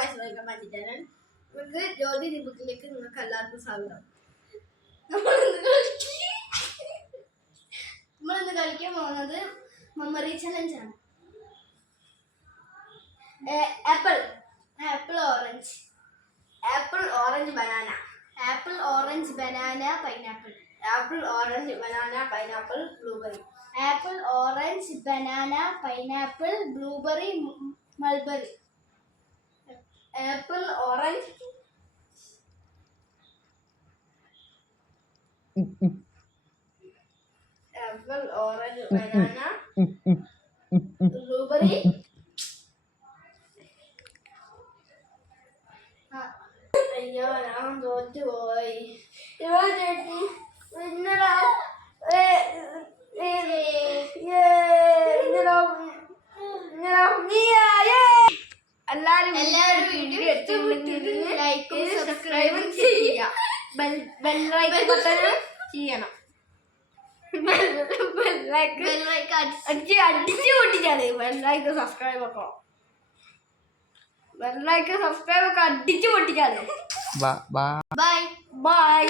പ്രാവശ്യം വയ്ക്കാൻ പറ്റിട്ടാണ് നിങ്ങൾക്ക് ജ്യോതി ദീപക്കിലേക്ക് നിങ്ങൾക്ക് എല്ലാവർക്കും സ്വാഗതം. നമ്മളിന്ന് കളിക്കാൻ പോകുന്നത് മെമ്മറി ചലഞ്ച് ആണ്. Apple orange banana pineapple. Apple orange banana pineapple blueberry. Apple orange banana pineapple blueberry mulberry. Apple orange banana blueberry. അയ്യോ ഞാൻ തോറ്റുപോയി. എല്ലാവരും വീഡിയോ ലൈക്കും സബ്സ്ക്രൈബും ചെയ്യുക. ബെല്ലൈക്കൺ ബട്ടൺ ചെയ്യണം. അടിച്ചു പൊട്ടിച്ചാണ് ബെല്ലൈക്കൺ സബ്സ്ക്രൈബ് ഒക്കെ. ബെല്ലൈക്കൺ സബ്സ്ക്രൈബ് ഒക്കെ അടിച്ചു പൊട്ടിച്ചാണ്. Bye bye.